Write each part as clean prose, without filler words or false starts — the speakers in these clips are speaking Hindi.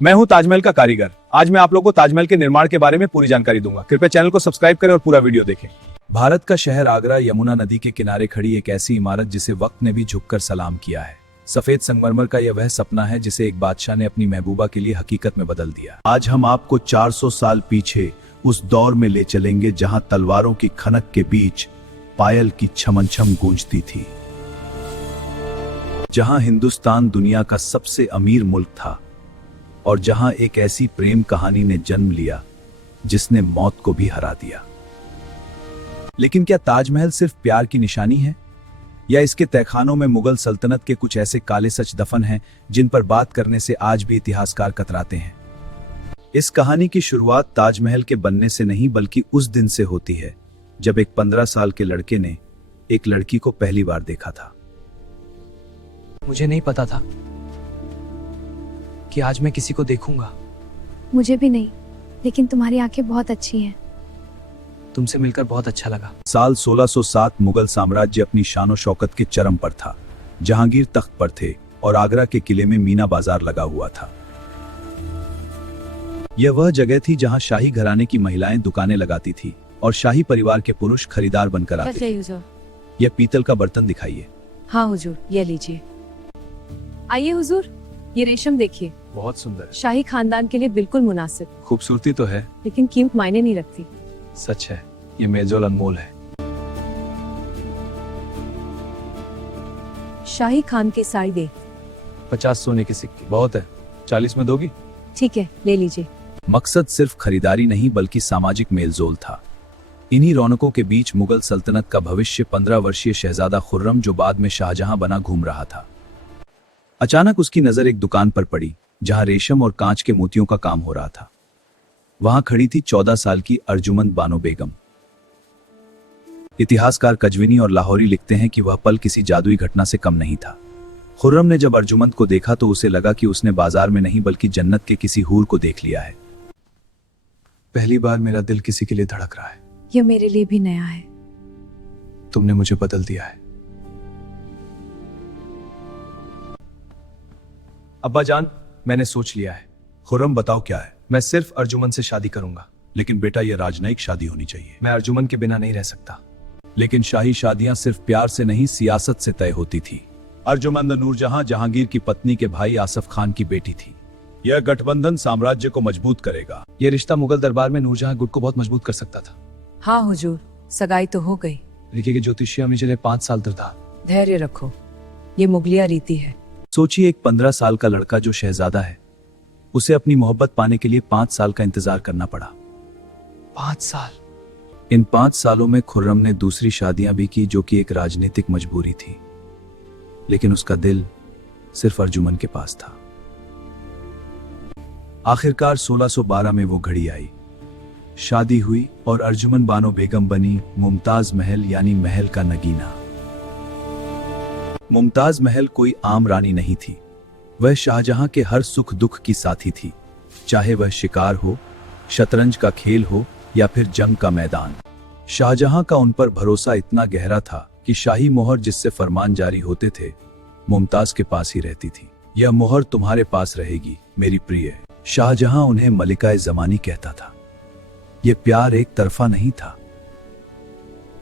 मैं हूं ताजमहल का कारीगर। आज मैं आप लोगों को ताजमहल के निर्माण के बारे में पूरी जानकारी दूंगा। कृपया चैनल को सब्सक्राइब करें और पूरा वीडियो देखें। भारत का शहर आगरा यमुना नदी के किनारे खड़ी एक ऐसी इमारत जिसे वक्त ने भी झुककर सलाम किया है। सफेद संगमरमर का यह वह सपना है जिसे एक बादशाह ने अपनी महबूबा के लिए हकीकत में बदल दिया। आज हम आपको 400 साल पीछे उस दौर में ले चलेंगे जहां तलवारों की खनक के बीच पायल की छमन छम गूंजती थी, जहां हिंदुस्तान दुनिया का सबसे अमीर मुल्क था और जहां एक ऐसी प्रेम कहानी ने जन्म लिया जिसने मौत को भी हरा दिया। लेकिन क्या ताजमहल सिर्फ प्यार की निशानी है, या इसके तहखानों में मुगल सल्तनत के कुछ ऐसे काले सच दफन हैं जिन पर बात करने से आज भी इतिहासकार कतराते हैं? इस कहानी की शुरुआत ताजमहल के बनने से नहीं बल्कि उस दिन से होती है जब एक 15 साल के लड़के ने एक लड़की को पहली बार देखा था। मुझे नहीं पता था कि आज मैं किसी को देखूंगा। मुझे भी नहीं, लेकिन तुम्हारी आंखें बहुत अच्छी हैं। तुमसे मिलकर बहुत अच्छा लगा। साल 1607 मुगल साम्राज्य अपनी शान और शौकत के चरम पर था। जहांगीर तख्त पर थे और आगरा के किले में मीना बाजार लगा हुआ था। यह वह जगह थी जहां शाही घराने की महिलाएं दुकानें लगाती थी और शाही परिवार के पुरुष खरीदार बनकर आते थे। यह पीतल का बर्तन दिखाइए। हाँ हुजूर, ये लीजिए। आइए हुजूर, ये रेशम देखिए, बहुत सुंदर। शाही खानदान के लिए बिल्कुल मुनासिब। खूबसूरती तो है, लेकिन कीमत मायने नहीं रखती। सच है, ये मेजोल अनमोल है। शाही खान की साड़ी दे। 50 सोने के सिक्के बहुत है। 40 में दोगी? ठीक है, ले लीजिए। मकसद सिर्फ खरीदारी नहीं बल्कि सामाजिक मेलजोल था। इन्हीं रौनकों के बीच मुगल सल्तनत का भविष्य 15 वर्षीय शहजादा खुर्रम, जो बाद में शाहजहां बना, घूम रहा था। अचानक उसकी नजर एक दुकान पर पड़ी जहां रेशम और कांच के मोतियों का काम हो रहा था। वहां खड़ी थी 14 साल की अर्जुमंद बानो बेगम। इतिहासकार कजविनी और लाहौरी लिखते हैं कि वह पल किसी जादुई घटना से कम नहीं था। खुर्रम ने जब अर्जुमंद को देखा तो उसे लगा कि उसने बाजार में नहीं बल्कि जन्नत के किसी हूर को देख लिया है। पहली बार मेरा दिल किसी के लिए धड़क रहा है। यह मेरे लिए भी नया है। तुमने मुझे बदल दिया है। अब्बा जान, मैंने सोच लिया है। खुर्रम, बताओ क्या है? मैं सिर्फ अर्जुमन से शादी करूंगा। लेकिन बेटा, यह राजनयिक शादी होनी चाहिए। मैं अर्जुमन के बिना नहीं रह सकता। लेकिन शाही शादियां सिर्फ प्यार से नहीं, सियासत से तय होती थी। अर्जुमंद नूरजहां जहांगीर की पत्नी के भाई आसफ खान की बेटी थी। यह गठबंधन साम्राज्य को मजबूत करेगा। यह रिश्ता मुगल दरबार में नूरजहां गुट को बहुत मजबूत कर सकता था। हाँ हुजूर, सगाई तो हो गई। रिकी के ज्योतिषी हमें चले 5 साल तक था। धैर्य रखो, ये मुगलिया रीति है। सोचिए, एक 15 साल का लड़का जो शहजादा है, उसे अपनी मोहब्बत पाने के लिए 5 साल का इंतजार करना पड़ा। 5 साल। इन 5 सालों में खुर्रम ने दूसरी शादियां भी की, जो कि एक राजनीतिक मजबूरी थी। लेकिन उसका दिल सिर्फ अर्जुमन के पास था। आखिरकार 1612 में वो घड़ी आई। शादी हुई और अर्जुमन बानो बेगम बनी मुमताज महल, यानी महल का नगीना। मुमताज महल कोई आम रानी नहीं थी। वह शाहजहां के हर सुख दुख की साथी थी, चाहे वह शिकार हो, शतरंज का खेल हो या फिर जंग का मैदान। शाहजहां का उन पर भरोसा इतना गहरा था कि शाही मोहर जिससे फरमान जारी होते थे, मुमताज के पास ही रहती थी। यह मोहर तुम्हारे पास रहेगी मेरी प्रिय। शाहजहां उन्हें मलिकाए जमानी कहता था। यह प्यार एक तरफा नहीं था,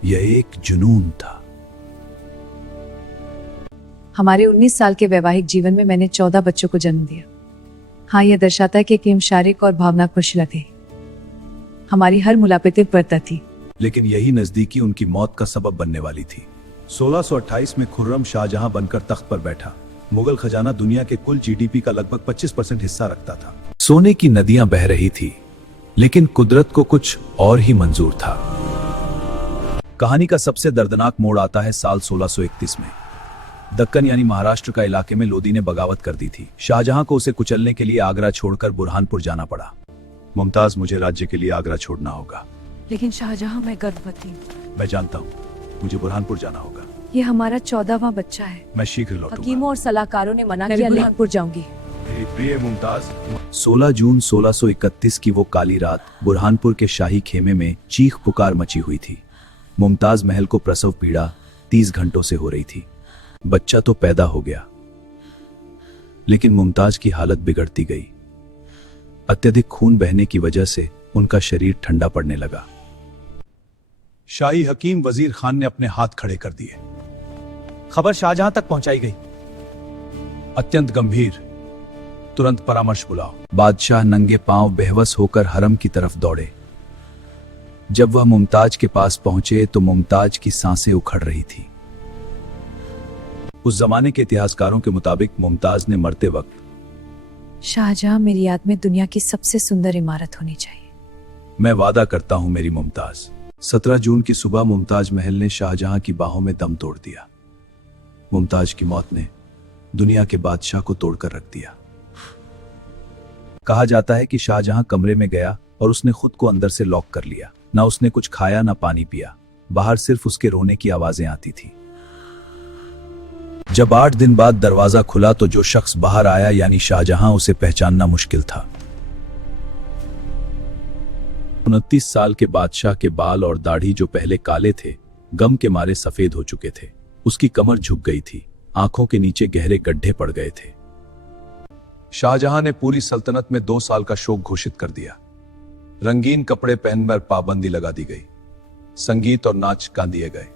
यह एक जुनून था। हमारे 19 साल के वैवाहिक जीवन में मैंने 14 बच्चों को जन्म दिया। हाँ, यह दर्शाता है कि कीम शारीरिक और भावना खुशला थी। हमारी हर मुलाकातें बरता थी। लेकिन यही नजदीकी उनकी मौत का सबब बनने वाली थी। 1628 में खुर्रम शाहजहां बनकर तख्त पर बैठा। मुगल खजाना दुनिया के कुल जीडीपी का लगभग 25% हिस्सा रखता था। सोने की नदियां बह रही थी, लेकिन कुदरत को कुछ और ही मंजूर था। कहानी का सबसे दर्दनाक मोड़ आता है साल 1631 में। दक्कन यानी महाराष्ट्र का इलाके में लोदी ने बगावत कर दी थी। शाहजहां को उसे कुचलने के लिए आगरा छोड़कर बुरहानपुर जाना पड़ा। मुमताज, मुझे राज्य के लिए आगरा छोड़ना होगा। लेकिन शाहजहां, मैं गर्भवती हूँ। मैं जानता हूँ, मुझे बुरहानपुर जाना होगा। ये हमारा 14वां बच्चा है। मैं शीघ्र लौटूंगा। हकीमों और सलाहकारों ने मना किया। बुरहानपुर जाऊंगी। मेरी प्रिय मुमताज। 16 जून 1631 की वो काली रात बुरहानपुर के शाही खेमे में चीख पुकार मची हुई थी। मुमताज महल को प्रसव पीड़ा 30 घंटों से हो रही थी। बच्चा तो पैदा हो गया, लेकिन मुमताज की हालत बिगड़ती गई। अत्यधिक खून बहने की वजह से उनका शरीर ठंडा पड़ने लगा। शाही हकीम वजीर खान ने अपने हाथ खड़े कर दिए। खबर शाहजहां तक पहुंचाई गई। अत्यंत गंभीर, तुरंत परामर्श बुलाओ। बादशाह नंगे पांव बेहवस होकर हरम की तरफ दौड़े। जब वह मुमताज के पास पहुंचे तो मुमताज की सांसें उखड़ रही थी। उस जमाने के इतिहासकारों के मुताबिक मुमताज ने मरते वक्त, शाहजहां मेरी याद में दुनिया की सबसे सुंदर इमारत होनी चाहिए। मैं वादा करता हूं मेरी मुमताज। 17 जून की सुबह मुमताज महल ने शाहजहां की बाहों में दम तोड़ दिया। मुमताज की मौत ने दुनिया के बादशाह को तोड़कर रख दिया। कहा जाता है कि शाहजहां कमरे में गया और उसने खुद को अंदर से लॉक कर लिया। ना उसने कुछ खाया ना पानी पिया। बाहर सिर्फ उसके रोने की आवाजें आती थी। जब 8 दिन बाद दरवाजा खुला तो जो शख्स बाहर आया यानी शाहजहां, उसे पहचानना मुश्किल था। 29 साल के बादशाह के बाल और दाढ़ी जो पहले काले थे, गम के मारे सफेद हो चुके थे। उसकी कमर झुक गई थी, आंखों के नीचे गहरे गड्ढे पड़ गए थे। शाहजहां ने पूरी सल्तनत में 2 साल का शोक घोषित कर दिया। रंगीन कपड़े पहनकर पाबंदी लगा दी गई। संगीत और नाच गान दिए गए।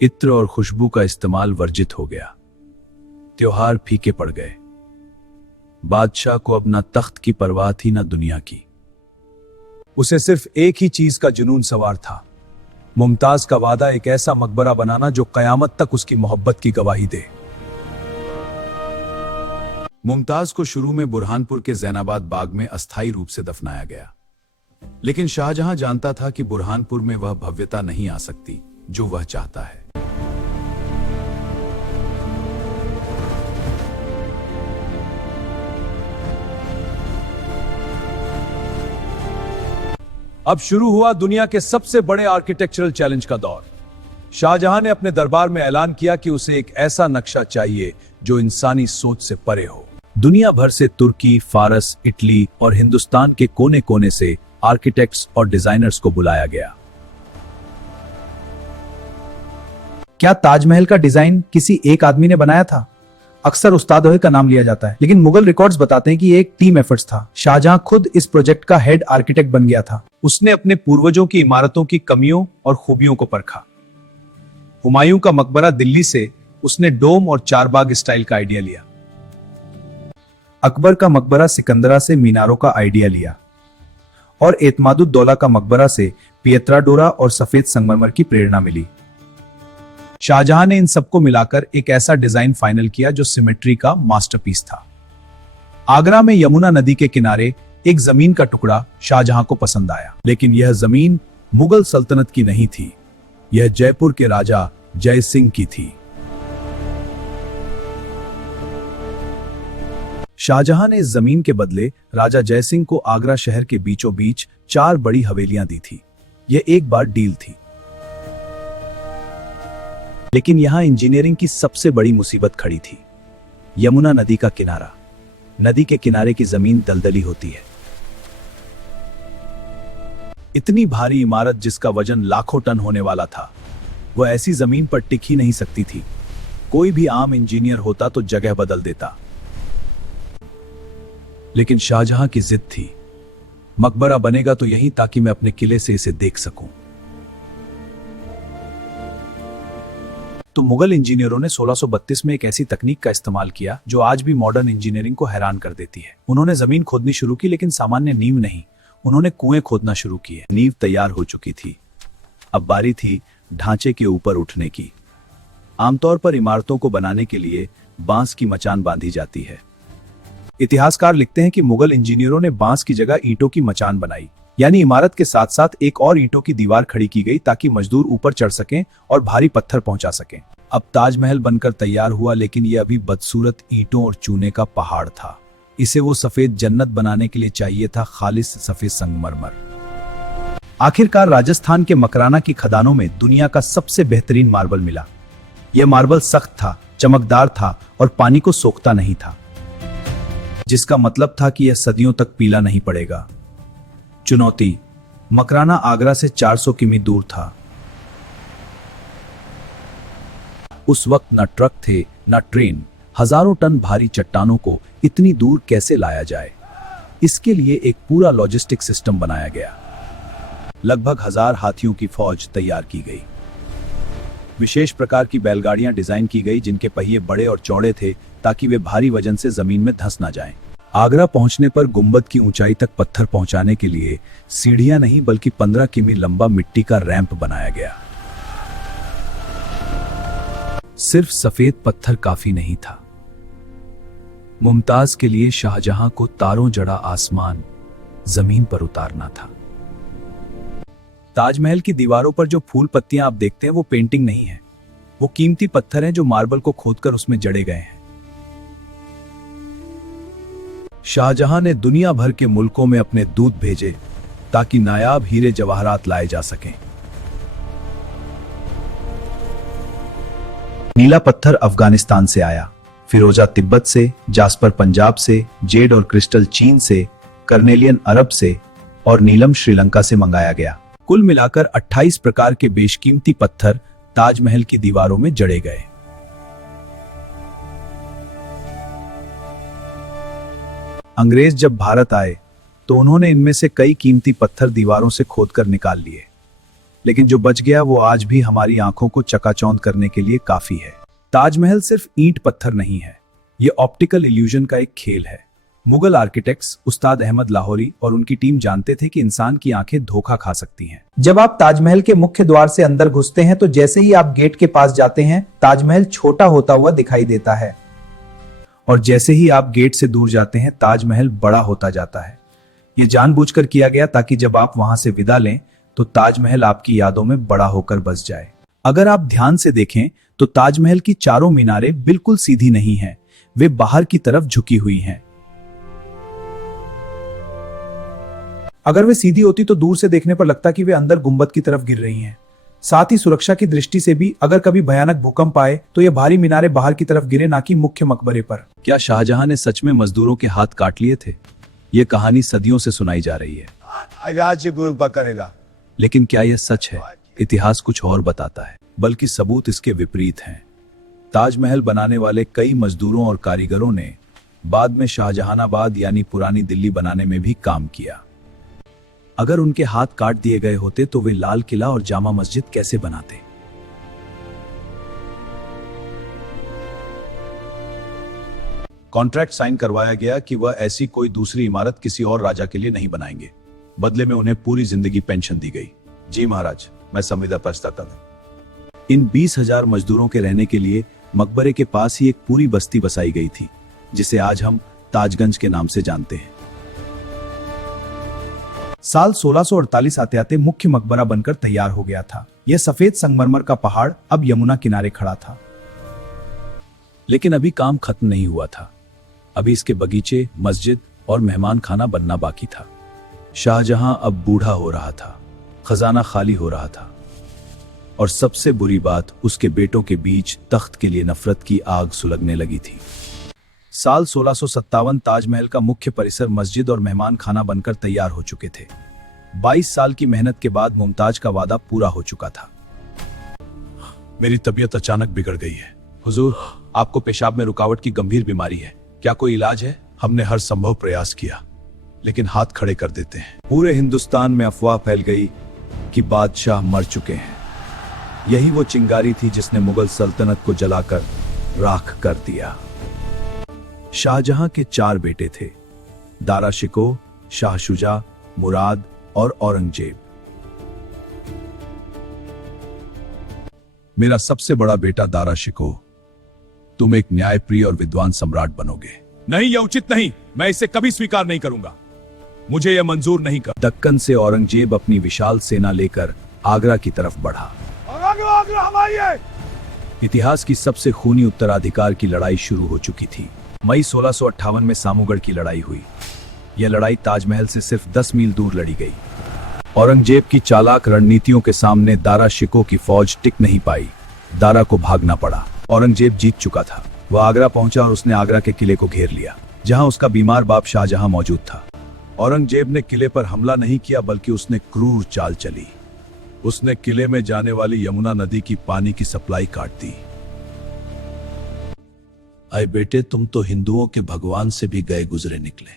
इत्र और खुशबू का इस्तेमाल वर्जित हो गया। त्योहार फीके पड़ गए। बादशाह को अब ना तख्त की परवाह थी ना दुनिया की। उसे सिर्फ एक ही चीज का जुनून सवार था, मुमताज का वादा, एक ऐसा मकबरा बनाना जो कयामत तक उसकी मोहब्बत की गवाही दे। मुमताज को शुरू में बुरहानपुर के जैनाबाद बाग में अस्थायी रूप से दफनाया गया, लेकिन शाहजहां जानता था कि बुरहानपुर में वह भव्यता नहीं आ सकती जो वह चाहता है। अब शुरू हुआ दुनिया के सबसे बड़े आर्किटेक्चरल चैलेंज का दौर। शाहजहां ने अपने दरबार में ऐलान किया कि उसे एक ऐसा नक्शा चाहिए जो इंसानी सोच से परे हो। दुनिया भर से तुर्की, फारस, इटली और हिंदुस्तान के कोने कोने से आर्किटेक्ट्स और डिजाइनर्स को बुलाया गया। क्या ताजमहल का डिजाइन किसी एक आदमी ने बनाया था? अक्सर उस्ताद का नाम लिया जाता है, लेकिन मुगल रिकॉर्ड्स बताते हैं कि ये एक टीम एफर्ट्स था। शाहजहां खुद इस प्रोजेक्ट का हेड आर्किटेक्ट बन गया था। उसने अपने पूर्वजों की इमारतों की कमियों और खूबियों को परखा। हुमायूं का मकबरा दिल्ली से उसने डोम और चारबाग स्टाइल का आइडिया लिया। अकबर का मकबरा सिकंदरा से मीनारों का आइडिया लिया और एतमादुद्दौला का मकबरा से पियत्राडोरा और सफेद संगमरमर की प्रेरणा मिली। शाहजहां ने इन सबको मिलाकर एक ऐसा डिजाइन फाइनल किया जो सिमेट्री का मास्टरपीस था। आगरा में यमुना नदी के किनारे एक जमीन का टुकड़ा शाहजहां को पसंद आया, लेकिन यह जमीन मुगल सल्तनत की नहीं थी। यह जयपुर के राजा जय सिंह की थी। शाहजहां ने इस जमीन के बदले राजा जय सिंह को आगरा शहर के बीचों बीच 4 बड़ी हवेलियां दी थी। यह एक बार डील थी, लेकिन यहां इंजीनियरिंग की सबसे बड़ी मुसीबत खड़ी थी। यमुना नदी का किनारा। नदी के किनारे की जमीन दलदली होती है। इतनी भारी इमारत जिसका वजन लाखों टन होने वाला था, वह ऐसी जमीन पर टिक ही नहीं सकती थी। कोई भी आम इंजीनियर होता तो जगह बदल देता, लेकिन शाहजहां की जिद थी, मकबरा बनेगा तो यहीं ताकि मैं अपने किले से इसे देख सकूं। तो मुगल इंजीनियरों ने 1632 में एक ऐसी तकनीक का इस्तेमाल किया जो आज भी मॉडर्न इंजीनियरिंग को हैरान कर देती है। उन्होंने जमीन खोदनी शुरू की, लेकिन सामान्य नींव नहीं, उन्होंने कुएं खोदना शुरू किए। नींव तैयार हो चुकी थी, अब बारी थी ढांचे के ऊपर उठने की। आमतौर पर इमारतों को बनाने के लिए बांस की मचान बांधी जाती है। इतिहासकार लिखते हैं कि मुगल इंजीनियरों ने बांस की जगह ईंटों की मचान बनाई, यानी इमारत के साथ साथ एक और ईंटों की दीवार खड़ी की गई ताकि मजदूर ऊपर चढ़ सकें और भारी पत्थर पहुंचा सकें। अब ताजमहल बनकर तैयार हुआ, लेकिन यह अभी बदसूरत ईंटों और चूने का पहाड़ था। इसे वो सफेद जन्नत बनाने के लिए चाहिए था खालिस सफेद संगमरमर। आखिरकार राजस्थान के मकराना की खदानों में दुनिया का सबसे बेहतरीन मार्बल मिला। यह मार्बल सख्त था, चमकदार था और पानी को सोखता नहीं था, जिसका मतलब था कि यह सदियों तक पीला नहीं पड़ेगा। चुनौती, मकराना आगरा से 400 किमी दूर था। उस वक्त न ट्रक थे न ट्रेन। हजारों टन भारी चट्टानों को इतनी दूर कैसे लाया जाए? इसके लिए एक पूरा लॉजिस्टिक सिस्टम बनाया गया। लगभग 1000 हाथियों की फौज तैयार की गई। विशेष प्रकार की बैलगाड़ियां डिजाइन की गई जिनके पहिए बड़े और चौड़े थे ताकि वे भारी वजन से जमीन में धंस ना जाएं। आगरा पहुंचने पर गुंबद की ऊंचाई तक पत्थर पहुंचाने के लिए सीढ़ियां नहीं बल्कि 15 किमी लंबा मिट्टी का रैंप बनाया गया। सिर्फ सफेद पत्थर काफी नहीं था। मुमताज के लिए शाहजहां को तारों जड़ा आसमान जमीन पर उतारना था। ताजमहल की दीवारों पर जो फूल पत्तियां आप देखते हैं वो पेंटिंग नहीं है, वो कीमती पत्थर हैं जो मार्बल को खोदकर उसमें जड़े गए हैं। शाहजहां ने दुनिया भर के मुल्कों में अपने दूत भेजे ताकि नायाब हीरे जवाहरात लाए जा सकें। नीला पत्थर अफगानिस्तान से आया, फिरोजा तिब्बत से, जास्पर पंजाब से, जेड और क्रिस्टल चीन से, कर्नेलियन अरब से और नीलम श्रीलंका से मंगाया गया। कुल मिलाकर 28 प्रकार के बेशकीमती पत्थर ताजमहल की दीवारों में जड़े गए। अंग्रेज जब भारत आए तो उन्होंने इनमें से कई कीमती पत्थर दीवारों से खोदकर निकाल लिए, लेकिन जो बच गया वो आज भी हमारी आंखों को चकाचौंध करने के लिए काफी है। ताजमहल सिर्फ ईंट पत्थर नहीं है, ये ऑप्टिकल इल्यूजन का एक खेल है। मुगल आर्किटेक्ट्स उस्ताद अहमद लाहौरी और उनकी टीम जानते थे कि इंसान की आंखें धोखा खा सकती हैं। जब आप ताजमहल के मुख्य द्वार से अंदर घुसते हैं तो जैसे ही आप गेट के पास जाते हैं ताजमहल छोटा होता हुआ दिखाई देता है, और जैसे ही आप गेट से दूर जाते हैं ताजमहल बड़ा होता जाता है। ये जानबूझकर किया गया ताकि जब आप वहां से विदा लें तो ताजमहल आपकी यादों में बड़ा होकर बस जाए। अगर आप ध्यान से देखें तो ताजमहल की चारों मीनारें बिल्कुल सीधी नहीं हैं, वे बाहर की तरफ झुकी हुई हैं। अगर वे सीधी होती तो दूर से देखने पर लगता कि वे अंदर गुंबद की तरफ गिर रही हैं। साथ ही सुरक्षा की दृष्टि से भी अगर कभी भयानक भूकंप आए तो ये भारी मीनारें बाहर की तरफ गिरे, ना कि मुख्य मकबरे पर। क्या शाहजहां ने सच में मजदूरों के हाथ काट लिए थे? ये कहानी सदियों से सुनाई जा रही है, करेगा। लेकिन क्या यह सच है? इतिहास कुछ और बताता है, बल्कि सबूत इसके विपरीत हैं। ताजमहल बनाने वाले कई मजदूरों और कारीगरों ने बाद में शाहजहानाबाद यानी पुरानी दिल्ली बनाने में भी काम किया। अगर उनके हाथ काट दिए गए होते तो वे लाल किला और जामा मस्जिद कैसे बनाते? कॉन्ट्रैक्ट साइन करवाया गया कि वह ऐसी कोई दूसरी इमारत किसी और राजा के लिए नहीं बनाएंगे। बदले में उन्हें पूरी जिंदगी पेंशन दी गई। जी महाराज, मैं संविदा प्रस्ताता हूं। इन 20,000 मजदूरों के रहने के लिए मकबरे के पास ही एक पूरी बस्ती बसाई गई थी, जिसे आज हम ताजगंज के नाम से जानते हैं। साल 1648 आते आते मुख्य मकबरा बनकर तैयार हो गया था। यह सफेद संगमरमर का पहाड़ अब यमुना किनारे खड़ा था। लेकिन अभी काम खत्म नहीं हुआ था। अभी इसके बगीचे, मस्जिद और मेहमान खाना बनना बाकी था। शाहजहां अब बूढ़ा हो रहा था, खजाना खाली हो रहा था, और सबसे बुरी बात, उसके बेटों के बीच तख्त के लिए नफरत की आग सुलगने लगी थी। साल 1657 ताजमहल का मुख्य परिसर मस्जिद और मेहमान खाना बनकर तैयार हो चुके थे। 22 साल की मेहनत के बाद मुमताज का वादा पूरा हो चुका था। मेरी तबीयत अचानक बिगड़ गई है। हुजूर, आपको पेशाब में रुकावट की गंभीर बीमारी है, क्या कोई इलाज है? हमने हर संभव प्रयास किया, लेकिन हाथ खड़े कर देते हैं। पूरे हिंदुस्तान में अफवाह फैल गई कि बादशाह मर चुके हैं। यही वो चिंगारी थी जिसने मुगल सल्तनत को जलाकर राख कर दिया। शाहजहां के 4 बेटे थे, दारा शिकोह, शाह शुजा, मुराद और औरंगजेब। मेरा सबसे बड़ा बेटा दारा शिकोह, तुम एक न्यायप्रिय और विद्वान सम्राट बनोगे। नहीं, यह उचित नहीं। मैं इसे कभी स्वीकार नहीं करूंगा। मुझे यह मंजूर नहीं कर। दक्कन से औरंगजेब अपनी विशाल सेना लेकर आगरा की तरफ बढ़ा। आगरा हमारी है। इतिहास की सबसे खूनी उत्तराधिकार की लड़ाई शुरू हो चुकी थी। मई 1658 में सामूगढ़ की लड़ाई हुई। यह लड़ाई ताजमहल से सिर्फ 10 मील दूर लड़ी गई। औरंगजेब की चालाक रणनीतियों के सामने दारा शिकोह की फौज टिक नहीं पाई। दारा को भागना पड़ा। औरंगजेब जीत चुका था। वह आगरा पहुंचा और उसने आगरा के किले को घेर लिया, जहां उसका बीमार बाप शाहजहां मौजूद था। औरंगजेब ने किले पर हमला नहीं किया, बल्कि उसने क्रूर चाल चली। उसने किले में जाने वाली यमुना नदी की पानी की सप्लाई काट दी। अय बेटे, तुम तो हिंदुओं के भगवान से भी गए गुजरे निकले।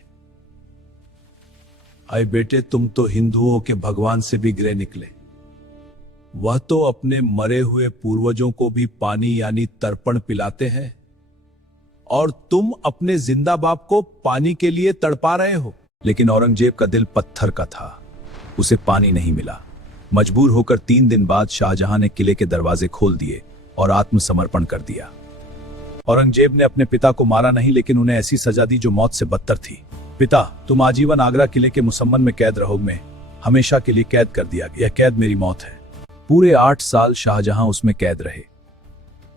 अरे बेटे, तुम तो हिंदुओं के भगवान से भी गिरे निकले। वह तो अपने मरे हुए पूर्वजों को भी पानी यानी तर्पण पिलाते हैं, और तुम अपने जिंदा बाप को पानी के लिए तड़पा रहे हो। लेकिन औरंगजेब का दिल पत्थर का था, उसे पानी नहीं मिला। मजबूर होकर 3 दिन बाद शाहजहां ने किले के दरवाजे खोल दिए और आत्मसमर्पण कर दिया। औरंगजेब ने अपने पिता को मारा नहीं, लेकिन उन्हें ऐसी सजा दी जो मौत से बदतर थी। पिता, तुम आजीवन आगरा किले के मुसम्मन में कैद रहोगे, हमेशा के लिए कैद कर दिया। यह कैद मेरी मौत है। पूरे 8 साल शाहजहां उसमें कैद रहे,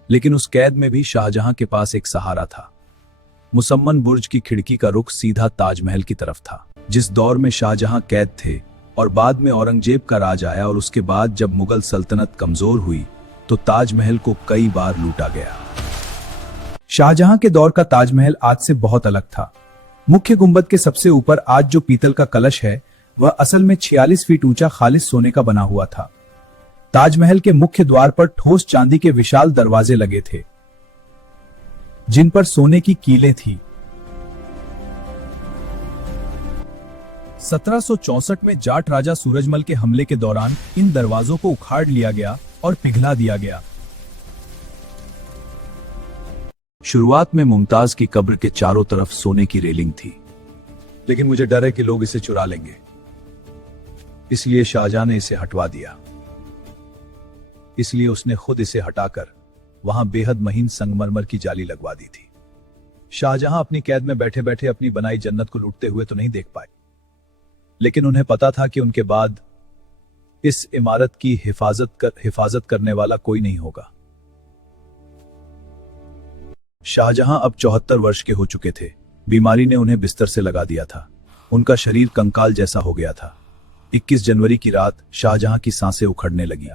लेकिन उस कैद में भी शाहजहां के पास एक सहारा था। मुसम्मन बुर्ज की खिड़की का रुख सीधा ताजमहल की तरफ था। जिस दौर में शाहजहां कैद थे और बाद में औरंगजेब का राज आया, और उसके बाद जब मुगल सल्तनत कमजोर हुई तो ताजमहल को कई बार लूटा गया। शाहजहां के दौर का ताजमहल आज से बहुत अलग था। मुख्य गुंबद के सबसे ऊपर आज जो पीतल का कलश है, वह असल में 46 फीट ऊंचा खालिस सोने का बना हुआ था। ताजमहल के मुख्य द्वार पर ठोस चांदी के विशाल दरवाजे लगे थे, जिन पर सोने की कीलें थी। 1764 में जाट राजा सूरजमल के हमले के दौरान इन दरवाजों को उखाड़ लिया गया और पिघला दिया गया। शुरुआत में मुमताज की कब्र के चारों तरफ सोने की रेलिंग थी, लेकिन मुझे डर है कि लोग इसे चुरा लेंगे, इसलिए शाहजहां ने इसे हटवा दिया। इसलिए उसने खुद इसे हटाकर वहां बेहद महीन संगमरमर की जाली लगवा दी थी। शाहजहां अपनी कैद में बैठे बैठे अपनी बनाई जन्नत को लूटते हुए तो नहीं देख पाए, लेकिन उन्हें पता था कि उनके बाद इस इमारत की हिफाजत करने वाला कोई नहीं होगा। शाहजहां अब 74 वर्ष के हो चुके थे। बीमारी ने उन्हें बिस्तर से लगा दिया था। उनका शरीर कंकाल जैसा हो गया था। 21 जनवरी की रात शाहजहां की सांसें उखड़ने लगी।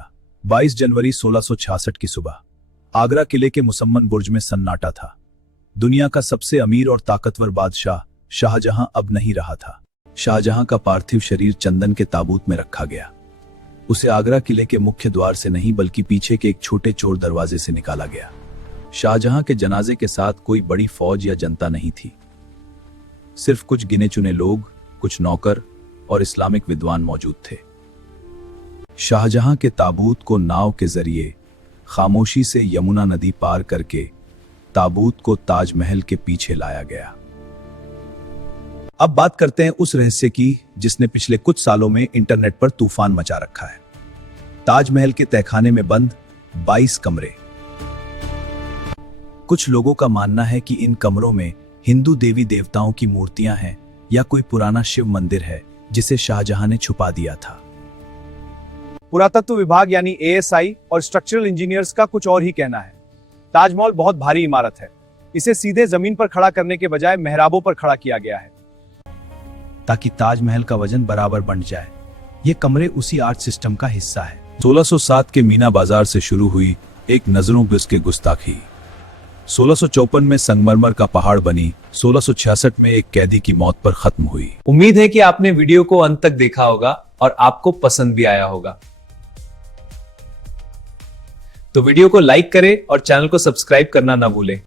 22 जनवरी 1666 की सुबह आगरा किले के मुसम्मन बुर्ज में सन्नाटा था। दुनिया का सबसे अमीर और ताकतवर बादशाह शाहजहां अब नहीं रहा था। शाहजहां का पार्थिव शरीर चंदन के ताबूत में रखा गया। उसे आगरा किले के मुख्य द्वार से नहीं, बल्कि पीछे के एक छोटे चोर दरवाजे से निकाला गया। शाहजहां के जनाजे के साथ कोई बड़ी फौज या जनता नहीं थी। सिर्फ कुछ गिने चुने लोग, कुछ नौकर और इस्लामिक विद्वान मौजूद थे। शाहजहां के ताबूत को नाव के जरिए खामोशी से यमुना नदी पार करके ताबूत को ताजमहल के पीछे लाया गया। अब बात करते हैं उस रहस्य की जिसने पिछले कुछ सालों में इंटरनेट पर तूफान मचा रखा है। ताजमहल के तहखाने में बंद 22 कमरे। कुछ लोगों का मानना है कि इन कमरों में हिंदू देवी देवताओं की मूर्तियां हैं या कोई पुराना शिव मंदिर है जिसे शाहजहां ने छुपा दिया था। पुरातत्व विभाग यानी ASI और स्ट्रक्चरल इंजीनियर्स का कुछ और ही कहना है। ताजमहल बहुत भारी इमारत है। इसे सीधे जमीन पर खड़ा करने के बजाय मेहराबों पर खड़ा किया गया है, ताकि ताजमहल का वजन बराबर बंट जाए। ये कमरे उसी आर्ट सिस्टम का हिस्सा है। 1607 के मीना बाजार से शुरू हुई एक नजरों पे उसके गुस्ताखी 1654 में संगमरमर का पहाड़ बनी, 1666 में एक कैदी की मौत पर खत्म हुई। उम्मीद है कि आपने वीडियो को अंत तक देखा होगा और आपको पसंद भी आया होगा। तो वीडियो को लाइक करें और चैनल को सब्सक्राइब करना ना भूलें।